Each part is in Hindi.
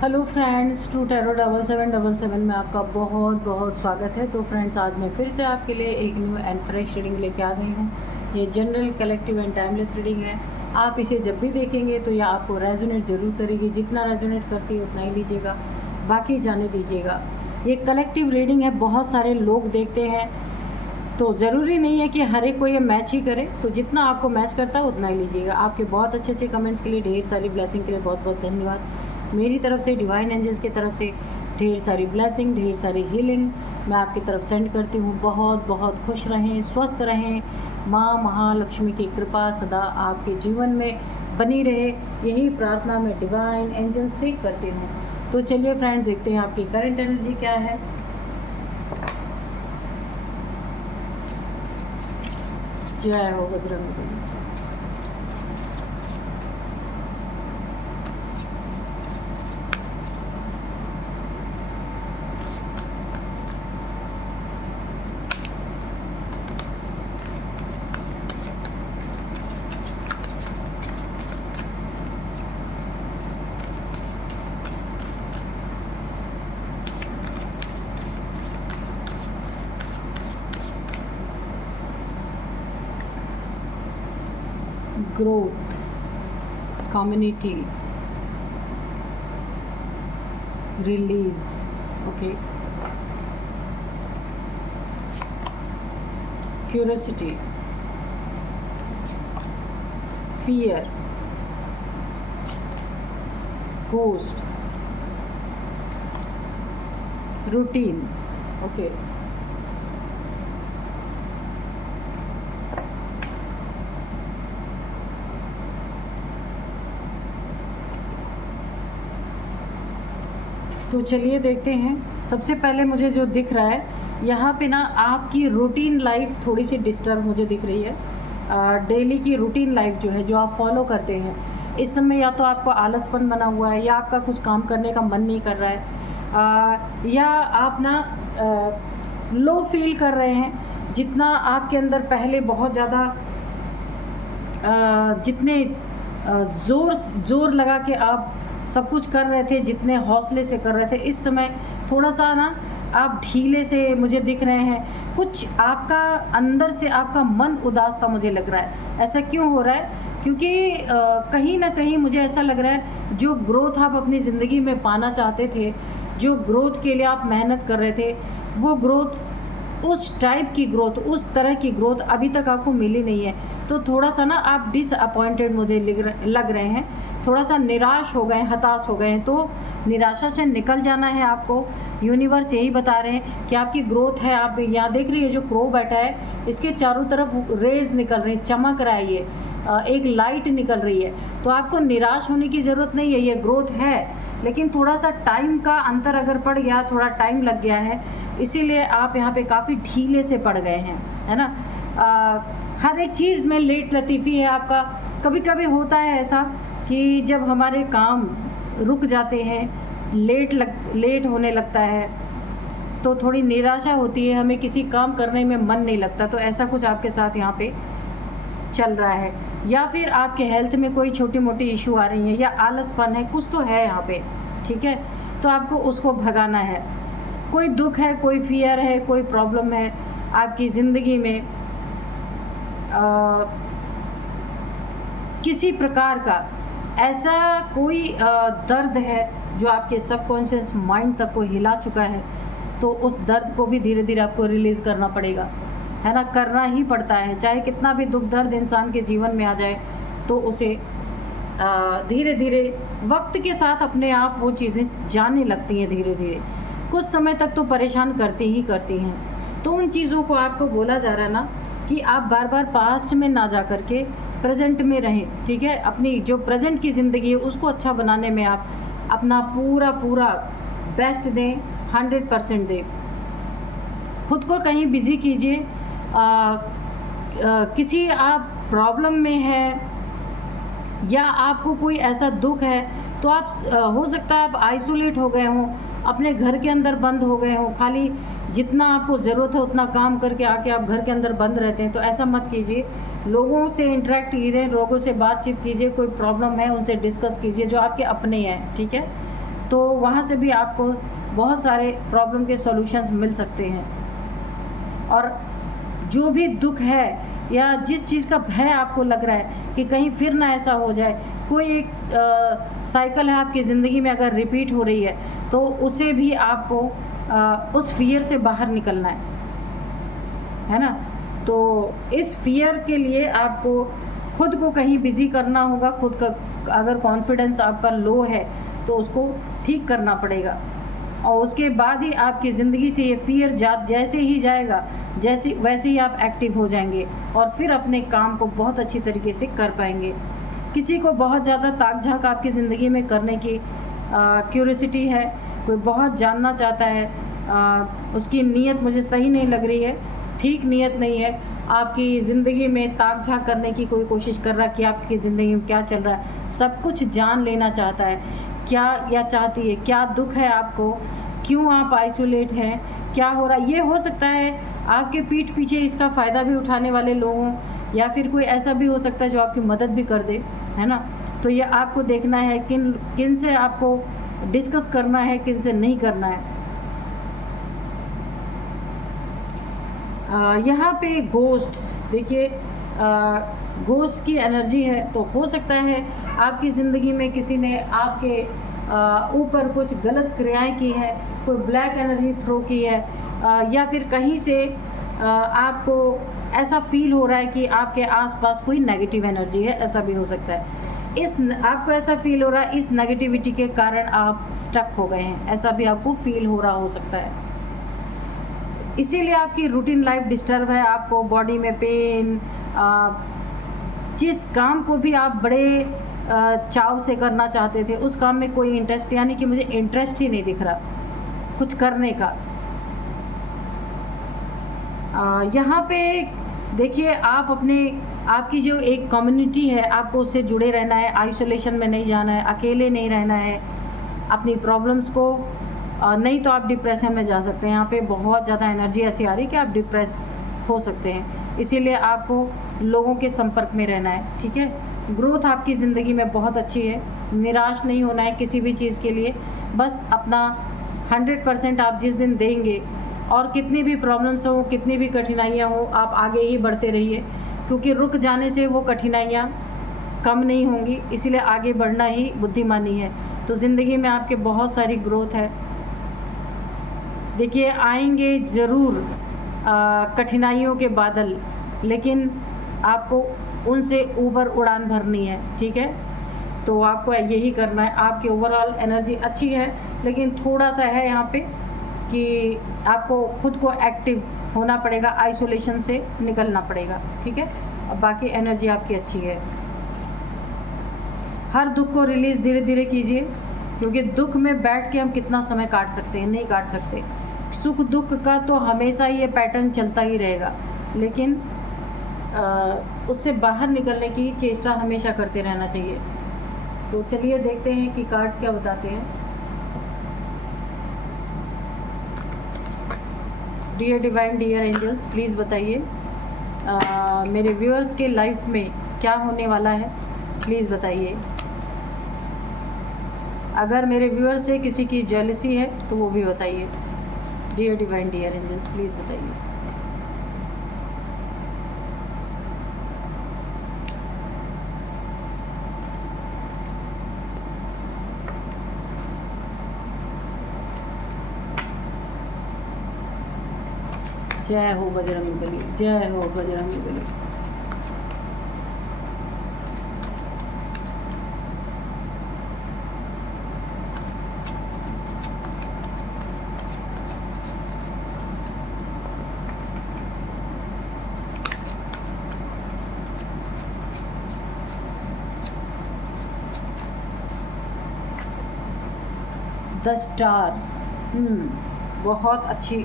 हेलो फ्रेंड्स, टू टैरो 7777 में आपका बहुत बहुत स्वागत है। तो फ्रेंड्स, आज मैं फिर से आपके लिए एक न्यू एंड फ्रेश रीडिंग लेके आ गई हूँ। ये general, collective and timeless reading है। आप इसे जब भी देखेंगे तो यह आपको रेजोनेट ज़रूर करेगी। जितना रेजोनेट करती है उतना ही लीजिएगा, बाकी जाने दीजिएगा। ये कलेक्टिव रीडिंग है, बहुत सारे लोग देखते हैं तो ज़रूरी नहीं है कि हर एक को ये मैच ही करे। तो जितना आपको मैच करता है उतना ही लीजिएगा। आपके बहुत अच्छे अच्छे कमेंट्स के लिए, ढेर सारी ब्लेसिंग के लिए बहुत बहुत धन्यवाद। मेरी तरफ से, डिवाइन एंजल्स की तरफ से ढेर सारी ब्लेसिंग, ढेर सारी हीलिंग मैं आपकी तरफ सेंड करती हूँ। बहुत बहुत खुश रहें, स्वस्थ रहें। माँ महालक्ष्मी की कृपा सदा आपके जीवन में बनी रहे, यही प्रार्थना मैं डिवाइन एंजल्स से करती हूँ। तो चलिए फ्रेंड्स, देखते हैं आपकी करंट एनर्जी क्या है। जय हो Bajrangbali. Growth, community, release, okay, curiosity, fear, ghost, routine, okay, तो चलिए देखते हैं। सबसे पहले मुझे जो दिख रहा है यहाँ पे ना, आपकी रूटीन लाइफ थोड़ी सी डिस्टर्ब मुझे दिख रही है। डेली की रूटीन लाइफ जो है, जो आप फॉलो करते हैं, इस समय या तो आपको आलसपन बना हुआ है, या आपका कुछ काम करने का मन नहीं कर रहा है, या आप ना लो फील कर रहे हैं। जितना आपके अंदर पहले बहुत ज़्यादा जितने ज़ोर लगा के आप सब कुछ कर रहे थे, जितने हौसले से कर रहे थे, इस समय थोड़ा सा ना आप ढीले से मुझे दिख रहे हैं। कुछ आपका अंदर से आपका मन उदास सा मुझे लग रहा है। ऐसा क्यों हो रहा है? क्योंकि कहीं ना कहीं मुझे ऐसा लग रहा है, जो ग्रोथ आप अपनी ज़िंदगी में पाना चाहते थे, जो ग्रोथ के लिए आप मेहनत कर रहे थे, वो ग्रोथ, उस टाइप की ग्रोथ, उस तरह की ग्रोथ अभी तक आपको मिली नहीं है। तो थोड़ा सा ना आप डिसअपॉइंटेड मुझे लग रहे हैं, थोड़ा सा निराश हो गए, हताश हो गए हैं। तो निराशा से निकल जाना है आपको। यूनिवर्स यही बता रहे हैं कि आपकी ग्रोथ है। आप यहाँ देख रही है, जो क्रो बैठा है, इसके चारों तरफ रेज निकल रही, चमक रहा है, ये एक लाइट निकल रही है। तो आपको निराश होने की ज़रूरत नहीं है, ये ग्रोथ है। लेकिन थोड़ा सा टाइम का अंतर अगर पड़ गया, थोड़ा टाइम लग गया है, इसीलिए आप यहाँ पे काफ़ी ढीले से पड़ गए हैं, है ना। हर एक चीज़ में लेट लतीफ़ी है आपका। कभी कभी होता है ऐसा कि जब हमारे काम रुक जाते हैं, लेट होने लगता है, तो थोड़ी निराशा होती है, हमें किसी काम करने में मन नहीं लगता। तो ऐसा कुछ आपके साथ यहाँ पे चल रहा है, या फिर आपके हेल्थ में कोई छोटी मोटी इशू आ रही है, या आलसपन है, कुछ तो है यहाँ पे, ठीक है। तो आपको उसको भगाना है। कोई दुख है, कोई फियर है, कोई प्रॉब्लम है आपकी ज़िंदगी में, किसी प्रकार का ऐसा कोई दर्द है जो आपके सबकॉन्शियस माइंड तक को हिला चुका है, तो उस दर्द को भी धीरे धीरे आपको रिलीज़ करना पड़ेगा, है ना। करना ही पड़ता है, चाहे कितना भी दुख दर्द इंसान के जीवन में आ जाए, तो उसे धीरे धीरे वक्त के साथ अपने आप वो चीज़ें जाने लगती हैं। धीरे धीरे कुछ समय तक तो परेशान करती ही करती हैं। तो उन चीज़ों को आपको बोला जा रहा है ना, कि आप बार बार पास्ट में ना जा कर के प्रेजेंट में रहें, ठीक है। अपनी जो प्रेजेंट की ज़िंदगी है उसको अच्छा बनाने में आप अपना पूरा बेस्ट दें, 100% दें। खुद को कहीं बिज़ी कीजिए। किसी आप प्रॉब्लम में है, या आपको कोई ऐसा दुख है, तो आप हो सकता है आप आइसोलेट हो गए हों, अपने घर के अंदर बंद हो गए हों, खाली जितना आपको ज़रूरत है उतना काम करके आके आप घर के अंदर बंद रहते हैं। तो ऐसा मत कीजिए। लोगों से इंटरेक्ट कीजिए, लोगों से बातचीत कीजिए, कोई प्रॉब्लम है उनसे डिस्कस कीजिए, जो आपके अपने हैं, ठीक है। तो वहाँ से भी आपको बहुत सारे प्रॉब्लम के सॉल्यूशंस मिल सकते हैं। और जो भी दुख है या जिस चीज़ का भय आपको लग रहा है कि कहीं फिर ना ऐसा हो जाए, कोई एक साइकिल है आपकी ज़िंदगी में अगर रिपीट हो रही है, तो उसे भी आपको उस फियर से बाहर निकलना है ना। तो इस फियर के लिए आपको खुद को कहीं बिज़ी करना होगा। खुद का अगर कॉन्फिडेंस आपका लो है तो उसको ठीक करना पड़ेगा, और उसके बाद ही आपकी ज़िंदगी से ये फियर जैसे ही जाएगा, वैसे ही आप एक्टिव हो जाएंगे और फिर अपने काम को बहुत अच्छी तरीके से कर पाएंगे। किसी को बहुत ज़्यादा ताक झांक आपकी ज़िंदगी में करने की क्यूरियोसिटी है, कोई बहुत जानना चाहता है, उसकी नीयत मुझे सही नहीं लग रही है, ठीक नीयत नहीं है, आपकी ज़िंदगी में ताक झांक करने की कोई कोशिश कर रहा है कि आपकी ज़िंदगी में क्या चल रहा है, सब कुछ जान लेना चाहता है, क्या या चाहती है, क्या दुख है आपको, क्यों आप आइसोलेट हैं, क्या हो रहा है। ये हो सकता है आपके पीठ पीछे इसका फ़ायदा भी उठाने वाले लोग हों, या फिर कोई ऐसा भी हो सकता है जो आपकी मदद भी कर दे, है ना। तो ये आपको देखना है किन से आपको डिस्कस करना है, किन से नहीं करना है। यहाँ पे घोस्ट देखिए, घोस्ट की एनर्जी है, तो हो सकता है आपकी ज़िंदगी में किसी ने आपके ऊपर कुछ गलत क्रियाएं की है, कोई ब्लैक एनर्जी थ्रो की है, या फिर कहीं से आपको ऐसा फील हो रहा है कि आपके आसपास कोई नेगेटिव एनर्जी है, ऐसा भी हो सकता है। आपको ऐसा फील हो रहा है इस नेगेटिविटी के कारण आप स्टक हो गए हैं, ऐसा भी आपको फील हो रहा हो सकता है। इसीलिए आपकी रूटीन लाइफ डिस्टर्ब है, आपको बॉडी में पेन, जिस काम को भी आप बड़े चाव से करना चाहते थे उस काम में कोई इंटरेस्ट, यानी कि मुझे इंटरेस्ट ही नहीं दिख रहा कुछ करने का। यहाँ पे देखिए, आपकी जो एक कम्युनिटी है, आपको उससे जुड़े रहना है, आइसोलेशन में नहीं जाना है, अकेले नहीं रहना है, अपनी प्रॉब्लम्स को नहीं तो आप डिप्रेशन में जा सकते हैं। यहाँ पे बहुत ज़्यादा एनर्जी ऐसी आ रही है कि आप डिप्रेस हो सकते हैं, इसीलिए आपको लोगों के संपर्क में रहना है, ठीक है। ग्रोथ आपकी ज़िंदगी में बहुत अच्छी है, निराश नहीं होना है किसी भी चीज़ के लिए, बस अपना 100% आप जिस दिन देंगे, और कितनी भी प्रॉब्लम्स हो, कितनी भी कठिनाइयाँ हो, आप आगे ही बढ़ते रहिए, क्योंकि रुक जाने से वो कठिनाइयाँ कम नहीं होंगी, इसीलिए आगे बढ़ना ही बुद्धिमानी है। तो ज़िंदगी में आपके बहुत सारी ग्रोथ है। देखिए, आएंगे ज़रूर कठिनाइयों के बादल, लेकिन आपको उनसे ऊपर उड़ान भरनी है, ठीक है। तो आपको यही करना है। आपकी ओवरऑल एनर्जी अच्छी है, लेकिन थोड़ा सा है यहाँ पे कि आपको खुद को एक्टिव होना पड़ेगा, आइसोलेशन से निकलना पड़ेगा, ठीक है। और बाकी एनर्जी आपकी अच्छी है। हर दुख को रिलीज़ धीरे धीरे कीजिए, क्योंकि दुख में बैठ के हम कितना समय काट सकते हैं, नहीं काट सकते। सुख दुख का तो हमेशा ही ये पैटर्न चलता ही रहेगा, लेकिन उससे बाहर निकलने की चेष्टा हमेशा करते रहना चाहिए। तो चलिए देखते हैं कि कार्ड्स क्या बताते हैं। Dear divine, dear angels, please बताइए मेरे व्यूअर्स के लाइफ में क्या होने वाला है, प्लीज़ बताइए। अगर मेरे व्यूअर्स से किसी की जेलसी है तो वो भी बताइए। Dear divine, dear angels, please बताइए। जय हो बजरंगबली, जय हो बजरंगबली। द स्टार, बहुत अच्छी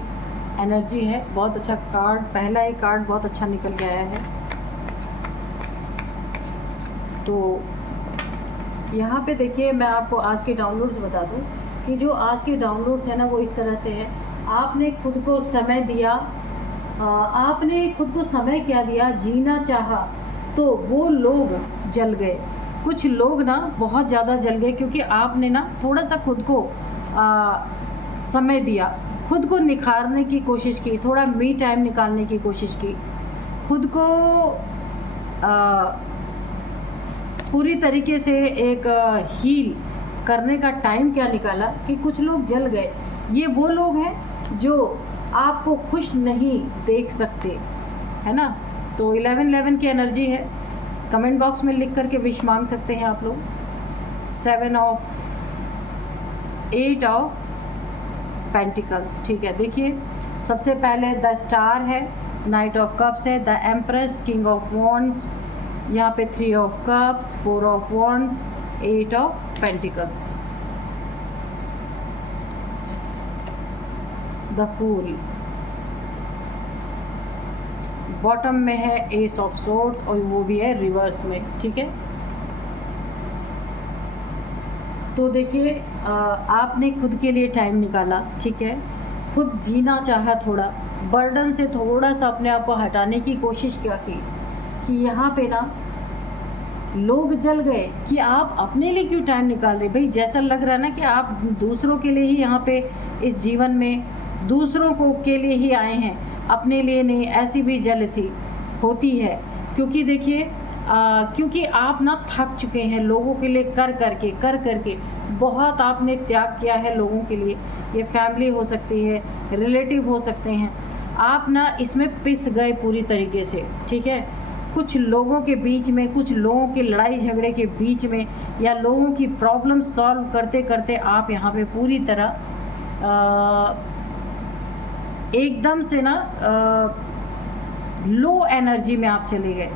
एनर्जी है, बहुत अच्छा कार्ड, पहला ही कार्ड बहुत अच्छा निकल के आया है। तो यहाँ पे देखिए, मैं आपको आज के डाउनलोड्स बता दूँ कि जो आज के डाउनलोड्स है ना, वो इस तरह से है। आपने खुद को समय दिया, आपने खुद को समय क्या दिया, जीना चाहा, तो वो लोग जल गए, कुछ लोग ना बहुत ज़्यादा जल गए क्योंकि आपने ना थोड़ा सा खुद को समय दिया, खुद को निखारने की कोशिश की, थोड़ा मी टाइम निकालने की कोशिश की, खुद को पूरी तरीके से एक हील करने का टाइम क्या निकाला कि कुछ लोग जल गए। ये वो लोग हैं जो आपको खुश नहीं देख सकते, है ना। तो 11-11 की एनर्जी है, कमेंट बॉक्स में लिख करके विश मांग सकते हैं आप लोग। 8 ऑफ पेंटिकल्स, ठीक है। देखिए सबसे पहले द स्टार है, नाइट ऑफ कप्स है, the empress, king of wands, यहाँ पे 3 of cups, 4 of wands, 8 of pentacles, the fool, bottom में है एस ऑफ सोर्ड्स और वो भी है रिवर्स में, ठीक है। तो देखिए आपने खुद के लिए टाइम निकाला, ठीक है, खुद जीना चाहा, थोड़ा बर्डन से थोड़ा सा अपने आप को हटाने की कोशिश क्या की कि यहाँ पे ना लोग जल गए कि आप अपने लिए क्यों टाइम निकाल रहे। भाई जैसा लग रहा है ना कि आप दूसरों के लिए ही यहाँ पे इस जीवन में दूसरों को के लिए ही आए हैं, अपने लिए नहीं। ऐसी भी जेलसी होती है क्योंकि देखिए क्योंकि आप ना थक चुके हैं लोगों के लिए कर करके बहुत आपने त्याग किया है लोगों के लिए। ये फैमिली हो सकती है, रिलेटिव हो सकते हैं, आप ना इसमें पिस गए पूरी तरीके से, ठीक है। कुछ लोगों के बीच में, कुछ लोगों की लड़ाई झगड़े के बीच में या लोगों की प्रॉब्लम सॉल्व करते करते आप यहाँ पे पूरी तरह एकदम से ना लो एनर्जी में आप चले गए।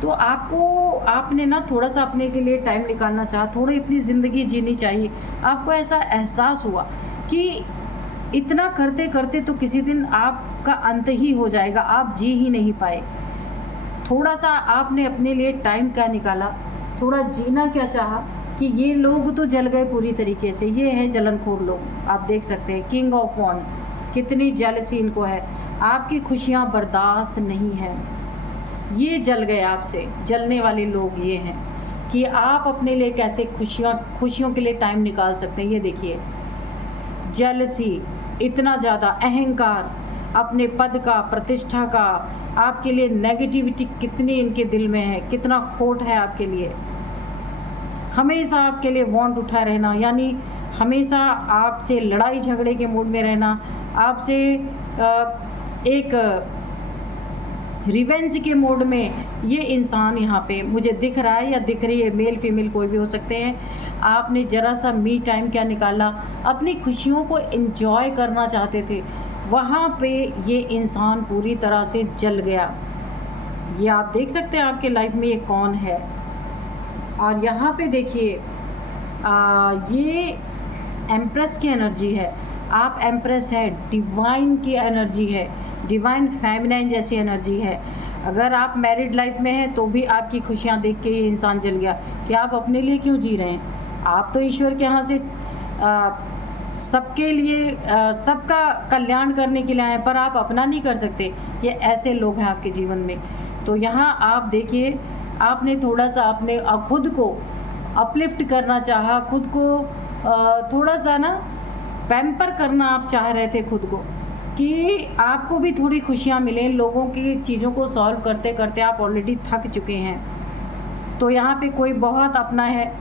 तो आपने ना थोड़ा सा अपने के लिए टाइम निकालना चाहा, थोड़ी अपनी ज़िंदगी जीनी चाहिए। आपको ऐसा एहसास हुआ कि इतना करते करते तो किसी दिन आपका अंत ही हो जाएगा, आप जी ही नहीं पाए। थोड़ा सा आपने अपने लिए टाइम क्या निकाला, थोड़ा जीना क्या चाहा कि ये लोग तो जल गए पूरी तरीके से। ये हैं जलनखोर लोग, आप देख सकते हैं, किंग ऑफ वॉन्ड्स, कितनी जेलसी इनको है, आपकी खुशियाँ बर्दाश्त नहीं है, ये जल गए आपसे। जलने वाले लोग ये हैं कि आप अपने लिए कैसे खुशियों के लिए टाइम निकाल सकते हैं। ये देखिए जेलसी, इतना ज़्यादा अहंकार, अपने पद का, प्रतिष्ठा का, आपके लिए नेगेटिविटी कितनी इनके दिल में है, कितना खोट है आपके लिए। हमेशा आपके लिए वांट उठा रहना, यानी हमेशा आपसे लड़ाई झगड़े के मूड में रहना, आपसे एक रिवेंज के मोड में ये इंसान यहाँ पे मुझे दिख रहा है या दिख रही है, मेल फीमेल कोई भी हो सकते हैं। आपने ज़रा सा मी टाइम क्या निकाला, अपनी खुशियों को एंजॉय करना चाहते थे, वहाँ पे ये इंसान पूरी तरह से जल गया। ये आप देख सकते हैं आपके लाइफ में ये कौन है। और यहाँ पे देखिए ये एम्प्रेस की एनर्जी है, आप एम्प्रेस है, डिवाइन की एनर्जी है, डिवाइन फेमिनाइन जैसी एनर्जी है। अगर आप मैरिड लाइफ में हैं तो भी आपकी खुशियाँ देख के ये इंसान जल गया कि आप अपने लिए क्यों जी रहे हैं। आप तो ईश्वर के यहाँ से सबके लिए सबका कल्याण करने के लिए आए, पर आप अपना नहीं कर सकते। ये ऐसे लोग हैं आपके जीवन में। तो यहाँ आप देखिए आपने थोड़ा सा अपने खुद को अपलिफ्ट करना चाहा, खुद को थोड़ा सा ना पैम्पर करना आप चाह रहे थे खुद को कि आपको भी थोड़ी खुशियाँ मिलें। लोगों की चीज़ों को सॉल्व करते करते आप ऑलरेडी थक चुके हैं। तो यहाँ पे कोई बहुत अपना है,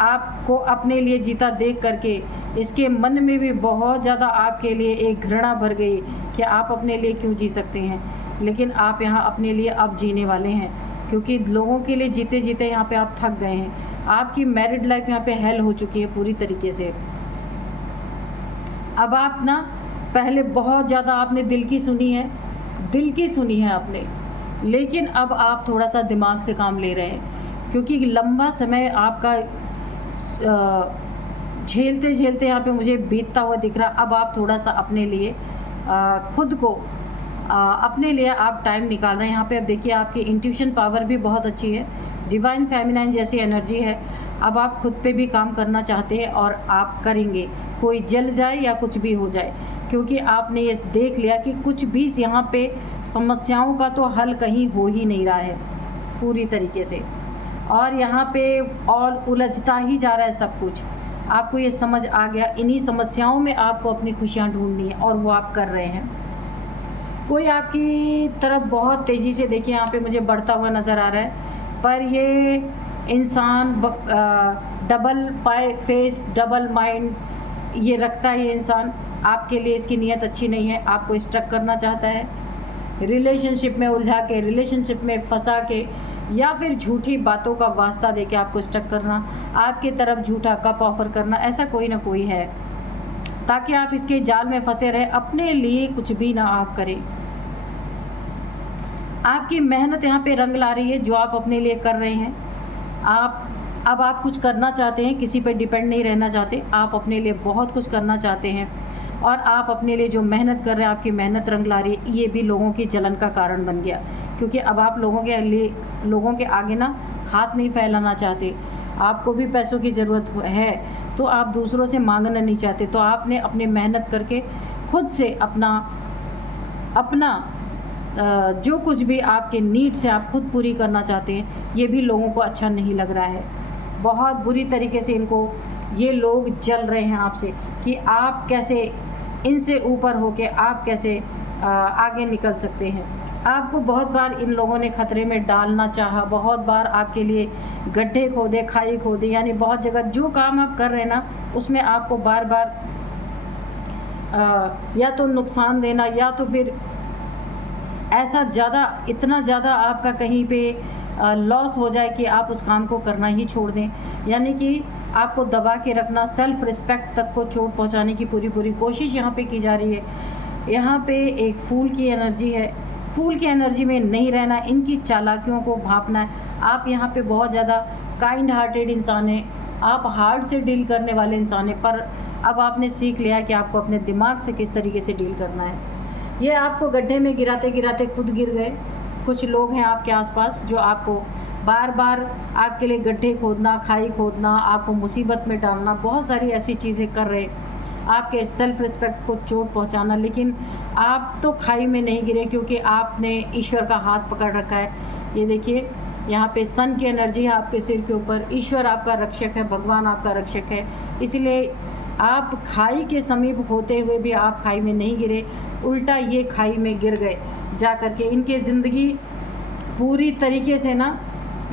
आपको अपने लिए जीता देख करके इसके मन में भी बहुत ज़्यादा आपके लिए एक घृणा भर गई कि आप अपने लिए क्यों जी सकते हैं। लेकिन आप यहाँ अपने लिए अब जीने वाले हैं क्योंकि लोगों के लिए जीते जीते यहाँ पे आप थक गए हैं। आपकी मैरिड लाइफ यहाँ पे हेल हो चुकी है पूरी तरीके से। अब आप ना पहले बहुत ज़्यादा आपने दिल की सुनी है आपने, लेकिन अब आप थोड़ा सा दिमाग से काम ले रहे हैं क्योंकि लंबा समय आपका झेलते झेलते यहाँ पे मुझे बीतता हुआ दिख रहा। अब आप थोड़ा सा अपने लिए खुद को अपने लिए आप टाइम निकाल रहे हैं। यहाँ पे अब देखिए आपकी इंट्यूशन पावर भी बहुत अच्छी है, डिवाइन फेमिनाइन जैसी एनर्जी है। अब आप खुद पे भी काम करना चाहते हैं और आप करेंगे, कोई जल जाए या कुछ भी हो जाए, क्योंकि आपने ये देख लिया कि कुछ भी यहाँ पे समस्याओं का तो हल कहीं हो ही नहीं रहा है पूरी तरीके से। और यहाँ पे और उलझता ही जा रहा है सब कुछ। आपको ये समझ आ गया, इन्हीं समस्याओं में आपको अपनी खुशियाँ ढूंढनी है और वो आप कर रहे हैं। कोई आपकी तरफ बहुत तेज़ी से, देखिए यहाँ पे मुझे बढ़ता हुआ नज़र आ रहा है, पर ये इंसान डबल फेस, डबल माइंड ये रखता है। ये इंसान आपके लिए, इसकी नीयत अच्छी नहीं है, आपको स्टक करना चाहता है, रिलेशनशिप में उलझा के, रिलेशनशिप में फंसा के, या फिर झूठी बातों का वास्ता देके आपको स्टक करना, आपकी तरफ झूठा कप ऑफर करना, ऐसा कोई ना कोई है, ताकि आप इसके जाल में फंसे रहे, अपने लिए कुछ भी ना आप करें। आपकी मेहनत यहाँ पे रंग ला रही है जो आप अपने लिए कर रहे हैं। अब आप कुछ करना चाहते हैं, किसी पे डिपेंड नहीं रहना चाहते, आप अपने लिए बहुत कुछ करना चाहते हैं, और आप अपने लिए जो मेहनत कर रहे हैं, आपकी मेहनत रंग ला रही है। ये भी लोगों की जलन का कारण बन गया, क्योंकि अब आप लोगों के आगे ना हाथ नहीं फैलाना चाहते। आपको भी पैसों की ज़रूरत है, तो आप दूसरों से मांगना नहीं चाहते, तो आपने अपनी मेहनत करके खुद से अपना जो कुछ भी आपके नीड्स हैं आप खुद पूरी करना चाहते हैं। ये भी लोगों को अच्छा नहीं लग रहा है, बहुत बुरी तरीके से इनको ये लोग जल रहे हैं आपसे, कि आप कैसे इनसे ऊपर होके आप कैसे आगे निकल सकते हैं। आपको बहुत बार इन लोगों ने खतरे में डालना चाहा, बहुत बार आपके लिए गड्ढे खोदे, खाई खोदे, यानी बहुत जगह जो काम आप कर रहे हैं ना उसमें आपको बार बार या तो नुकसान देना, या तो फिर ऐसा इतना ज़्यादा आपका कहीं पे लॉस हो जाए कि आप उस काम को करना ही छोड़ दें। यानी कि आपको दबा के रखना, सेल्फ रिस्पेक्ट तक को चोट पहुंचाने की पूरी कोशिश यहाँ पे की जा रही है। यहाँ पे एक फूल की एनर्जी है, फूल की एनर्जी में नहीं रहना, इनकी चालाकियों को भांपना है। आप यहाँ पे बहुत ज़्यादा काइंड हार्टेड इंसान हैं, आप हार्ड से डील करने वाले इंसान हैं, पर अब आपने सीख लिया कि आपको अपने दिमाग से किस तरीके से डील करना है। ये आपको गड्ढे में गिराते गिराते खुद गिर गए। कुछ लोग हैं आपके आसपास जो आपको बार बार आपके लिए गड्ढे खोदना, खाई खोदना, आपको मुसीबत में डालना, बहुत सारी ऐसी चीज़ें कर रहे, आपके सेल्फ रिस्पेक्ट को चोट पहुंचाना। लेकिन आप तो खाई में नहीं गिरे, क्योंकि आपने ईश्वर का हाथ पकड़ रखा है। ये देखिए यहाँ पे सन की एनर्जी है आपके सिर के ऊपर, ईश्वर आपका रक्षक है, भगवान आपका रक्षक है, इसलिए आप खाई के समीप होते हुए भी आप खाई में नहीं गिरे, उल्टा ये खाई में गिर गए जा करके। इनकी ज़िंदगी पूरी तरीके से ना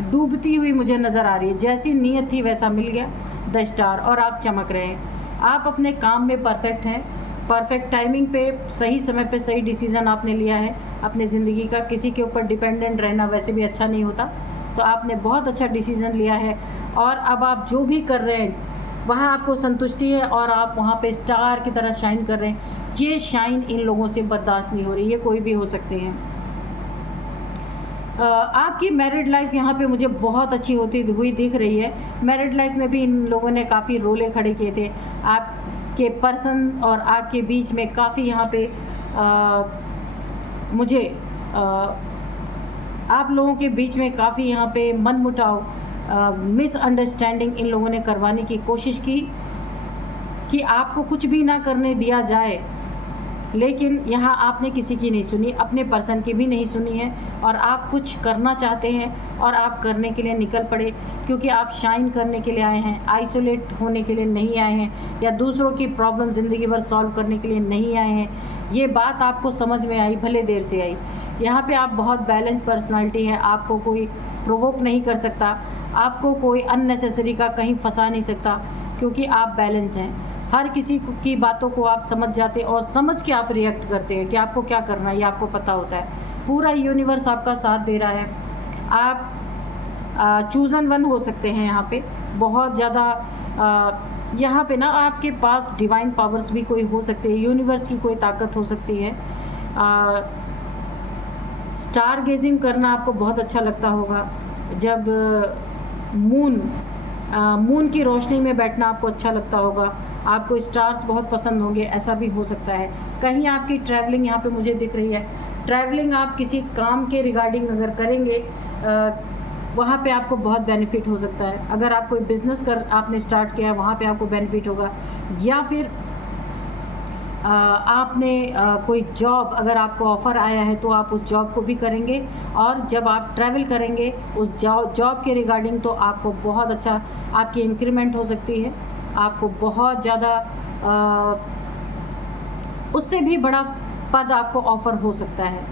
डूबती हुई मुझे नज़र आ रही है। जैसी नीयत थी वैसा मिल गया, द स्टार, और आप चमक रहे हैं। आप अपने काम में परफेक्ट हैं, परफेक्ट टाइमिंग पे, सही समय पे सही डिसीज़न आपने लिया है अपने ज़िंदगी का। किसी के ऊपर डिपेंडेंट रहना वैसे भी अच्छा नहीं होता, तो आपने बहुत अच्छा डिसीज़न लिया है, और अब आप जो भी कर रहे हैं वहाँ आपको संतुष्टि है, और आप वहाँ पे स्टार की तरह शाइन कर रहे हैं। ये शाइन इन लोगों से बर्दाश्त नहीं हो रही, ये कोई भी हो सकते हैं। आपकी मैरिड लाइफ यहाँ पे मुझे बहुत अच्छी होती हुई दिख रही है। मैरिड लाइफ में भी इन लोगों ने काफ़ी रोले खड़े किए थे। आपके पर्सन और आपके बीच में काफ़ी यहाँ पे मुझे आप लोगों के बीच में काफ़ी यहाँ पे मनमुटाव, मिसअंडरस्टैंडिंग इन लोगों ने करवाने की कोशिश की कि आपको कुछ भी ना करने दिया जाए, लेकिन यहाँ आपने किसी की नहीं सुनी, अपने पर्सन की भी नहीं सुनी है, और आप कुछ करना चाहते हैं और आप करने के लिए निकल पड़े, क्योंकि आप शाइन करने के लिए आए हैं, आइसोलेट होने के लिए नहीं आए हैं, या दूसरों की प्रॉब्लम ज़िंदगी भर सॉल्व करने के लिए नहीं आए हैं। ये बात आपको समझ में आई, भले देर से आई। यहाँ पे आप बहुत बैलेंस पर्सनालिटी है, आपको कोई प्रोवोक नहीं कर सकता, आपको कोई अननेसेसरी का कहीं फंसा नहीं सकता, क्योंकि आप बैलेंस हैं। हर किसी की बातों को आप समझ जाते हैं, और समझ के आप रिएक्ट करते हैं कि आपको क्या करना है, ये आपको पता होता है। पूरा यूनिवर्स आपका साथ दे रहा है। आप चूज़न वन हो सकते हैं यहाँ पे, बहुत ज़्यादा यहाँ पे ना आपके पास डिवाइन पावर्स भी कोई हो सकते हैं, यूनिवर्स की कोई ताकत हो सकती है। स्टार गेजिंग करना आपको बहुत अच्छा लगता होगा, जब मून की रोशनी में बैठना आपको अच्छा लगता होगा, आपको स्टार्स बहुत पसंद होंगे, ऐसा भी हो सकता है। कहीं आपकी ट्रैवलिंग यहाँ पे मुझे दिख रही है, ट्रैवलिंग आप किसी काम के रिगार्डिंग अगर करेंगे वहाँ पे आपको बहुत बेनिफिट हो सकता है। अगर आप कोई बिज़नेस आपने स्टार्ट किया है, वहाँ पे आपको बेनिफिट होगा, या फिर आपने कोई जॉब अगर आपको ऑफ़र आया है तो आप उस जॉब को भी करेंगे, और जब आप ट्रैवल करेंगे उस जॉब के रिगार्डिंग तो आपको बहुत अच्छा आपकी इंक्रीमेंट हो सकती है, आपको बहुत ज़्यादा उससे भी बड़ा पद आपको ऑफ़र हो सकता है।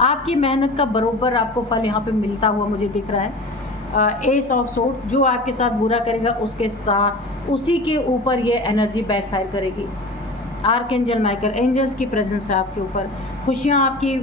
आपकी मेहनत का बरोबर आपको फल यहाँ पे मिलता हुआ मुझे दिख रहा है। एस ऑफ सोर्ड, जो आपके साथ बुरा करेगा उसके साथ उसी के ऊपर ये एनर्जी बैकफायर करेगी। आर्कएंजल माइकल, एंजल्स की प्रेजेंस है आपके ऊपर। खुशियाँ आपकी,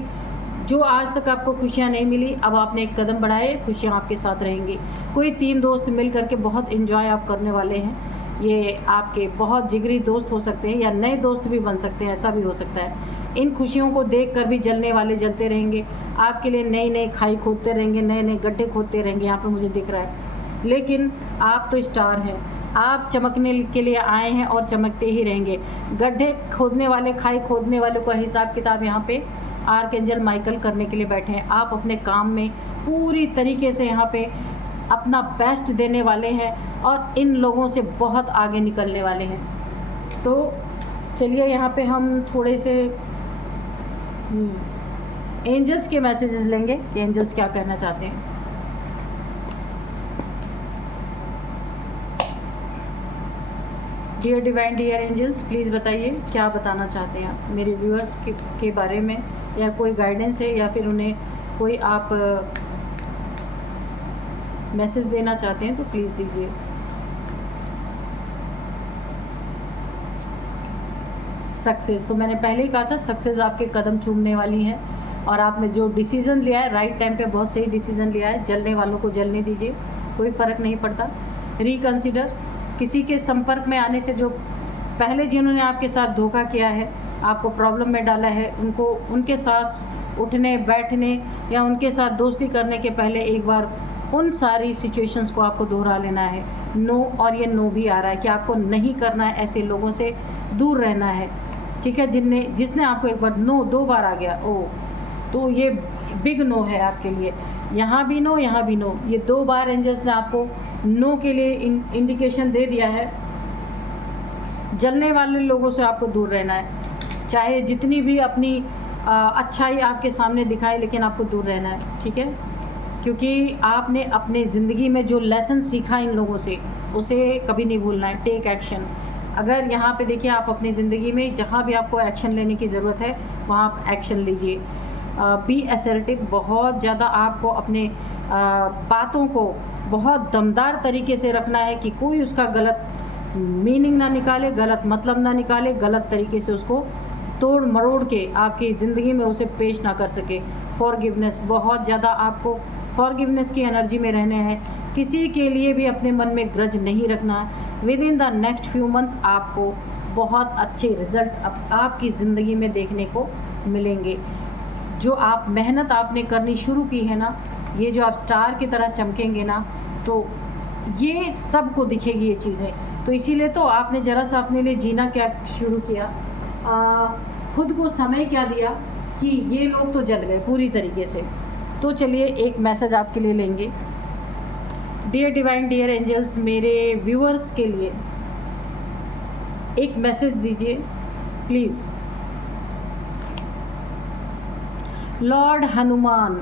जो आज तक आपको खुशियाँ नहीं मिली, अब आपने एक कदम बढ़ाए, खुशियाँ आपके साथ रहेंगी। कोई 3 दोस्त मिल करके बहुत एंजॉय आप करने वाले हैं। ये आपके बहुत जिगरी दोस्त हो सकते हैं या नए दोस्त भी बन सकते हैं, ऐसा भी हो सकता है। इन खुशियों को देख कर भी जलने वाले जलते रहेंगे, आपके लिए नई नई खाई खोदते रहेंगे, नए नए गड्ढे खोदते रहेंगे, यहाँ पे मुझे दिख रहा है। लेकिन आप तो स्टार हैं, आप चमकने के लिए आए हैं और चमकते ही रहेंगे। गड्ढे खोदने वाले, खाई खोदने वाले का हिसाब किताब यहाँ पे आर्कएंजल माइकल करने के लिए बैठे हैं। आप अपने काम में पूरी तरीके से यहाँ पे अपना बेस्ट देने वाले हैं और इन लोगों से बहुत आगे निकलने वाले हैं। तो चलिए यहाँ पे हम थोड़े से एंजल्स के मैसेजेस लेंगे कि एंजल्स क्या कहना चाहते हैं। Dear divine, dear angels, please बताइए क्या बताना चाहते हैं आप मेरे व्यूअर्स के बारे में, या कोई गाइडेंस है या फिर उन्हें कोई आप मैसेज देना चाहते हैं तो प्लीज़ दीजिए। सक्सेस, तो मैंने पहले ही कहा था सक्सेस आपके कदम चूमने वाली है, और आपने जो डिसीज़न लिया है राइट टाइम पे बहुत सही डिसीज़न लिया है। जलने वालों को जलने दीजिए, कोई फ़र्क नहीं पड़ता। रिकंसिडर, किसी के संपर्क में आने से जो पहले जिन्होंने आपके साथ धोखा किया है, आपको प्रॉब्लम में डाला है, उनके साथ उठने बैठने या उनके साथ दोस्ती करने के पहले एक बार उन सारी सिचुएशंस को आपको दोहरा लेना है। नो, और ये नो भी आ रहा है कि आपको नहीं करना है, ऐसे लोगों से दूर रहना है, ठीक है। जिसने आपको एक बार नो 2 बार आ गया, ओ तो ये बिग नो है आपके लिए। यहाँ भी नो, यहाँ भी नो, ये 2 बार एंजल्स ने आपको नो के लिए इंडिकेशन दे दिया है। जलने वाले लोगों से आपको दूर रहना है, चाहे जितनी भी अपनी अच्छाई आपके सामने दिखाए, लेकिन आपको दूर रहना है, ठीक है। क्योंकि आपने अपने ज़िंदगी में जो लेसन सीखा इन लोगों से, उसे कभी नहीं भूलना है। टेक एक्शन, अगर यहाँ पे देखिए आप अपनी ज़िंदगी में जहाँ भी आपको एक्शन लेने की ज़रूरत है वहाँ आप एक्शन लीजिए। बी असर्टिव, बहुत ज़्यादा आपको अपने बातों को बहुत दमदार तरीके से रखना है कि कोई उसका गलत मीनिंग ना निकाले, गलत मतलब ना निकाले, गलत तरीके से उसको तोड़ मरोड़ के आपकी ज़िंदगी में उसे पेश ना कर सके। फॉरगिवनेस, बहुत ज़्यादा आपको फॉरगिवनेस की एनर्जी में रहने हैं। किसी के लिए भी अपने मन में ग्रज नहीं रखना है। With in the next few months आपको बहुत अच्छे रिजल्ट आपकी ज़िंदगी में देखने को मिलेंगे। जो आप मेहनत आपने करनी शुरू की है ना, ये जो आप स्टार की तरह चमकेंगे ना, तो ये सबको दिखेगी ये चीज़ें। तो इसीलिए तो आपने ज़रा सा अपने लिए जीना क्या शुरू किया, खुद को समय क्या दिया कि ये लोग तो जल गए पूरी तरीके से। तो चलिए एक मैसेज आपके लिए लेंगे। डियर डिवाइन, डियर एंजल्स, मेरे व्यूअर्स के लिए एक मैसेज दीजिए प्लीज़। लॉर्ड हनुमान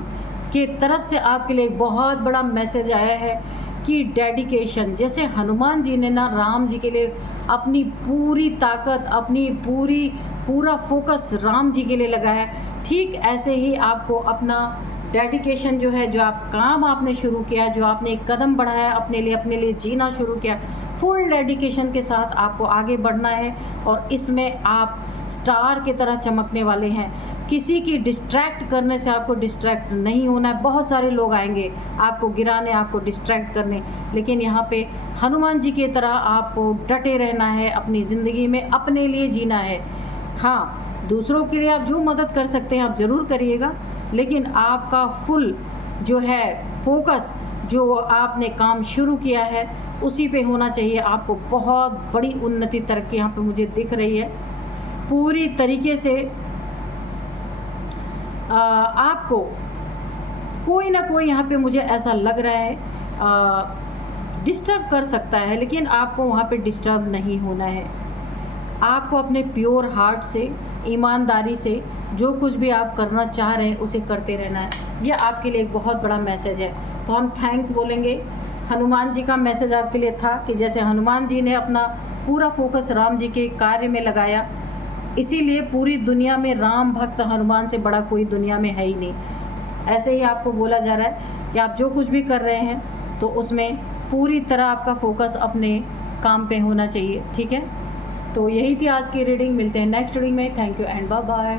के तरफ से आपके लिए एक बहुत बड़ा मैसेज आया है कि डेडिकेशन, जैसे हनुमान जी ने ना राम जी के लिए अपनी पूरी ताकत, अपनी पूरा फोकस राम जी के लिए लगाया, ठीक ऐसे ही आपको अपना डेडिकेशन जो है, जो आप काम आपने शुरू किया, जो आपने एक कदम बढ़ाया अपने लिए जीना शुरू किया, फुल डेडिकेशन के साथ आपको आगे बढ़ना है। और इसमें आप स्टार की तरह चमकने वाले हैं। किसी की डिस्ट्रैक्ट करने से आपको डिस्ट्रैक्ट नहीं होना है। बहुत सारे लोग आएंगे आपको गिराने, आपको डिस्ट्रैक्ट करने, लेकिन यहाँ पे हनुमान जी की तरह आपको डटे रहना है, अपनी ज़िंदगी में अपने लिए जीना है। हाँ, दूसरों के लिए आप जो मदद कर सकते हैं आप ज़रूर करिएगा, लेकिन आपका फुल जो है फोकस, जो आपने काम शुरू किया है उसी पे होना चाहिए। आपको बहुत बड़ी उन्नति तरक्की यहाँ पे मुझे दिख रही है। पूरी तरीके से आपको कोई ना कोई यहाँ पे मुझे ऐसा लग रहा है डिस्टर्ब कर सकता है, लेकिन आपको वहाँ पे डिस्टर्ब नहीं होना है। आपको अपने प्योर हार्ट से, ईमानदारी से जो कुछ भी आप करना चाह रहे हैं उसे करते रहना है। ये आपके लिए एक बहुत बड़ा मैसेज है। तो हम थैंक्स बोलेंगे। हनुमान जी का मैसेज आपके लिए था कि जैसे हनुमान जी ने अपना पूरा फोकस राम जी के कार्य में लगाया, इसीलिए पूरी दुनिया में राम भक्त हनुमान से बड़ा कोई दुनिया में है ही नहीं। ऐसे ही आपको बोला जा रहा है कि आप जो कुछ भी कर रहे हैं तो उसमें पूरी तरह आपका फोकस अपने काम पे होना चाहिए, ठीक है। तो यही थी आज की रीडिंग। मिलते हैं नेक्स्ट रीडिंग में। Thank you and bye bye.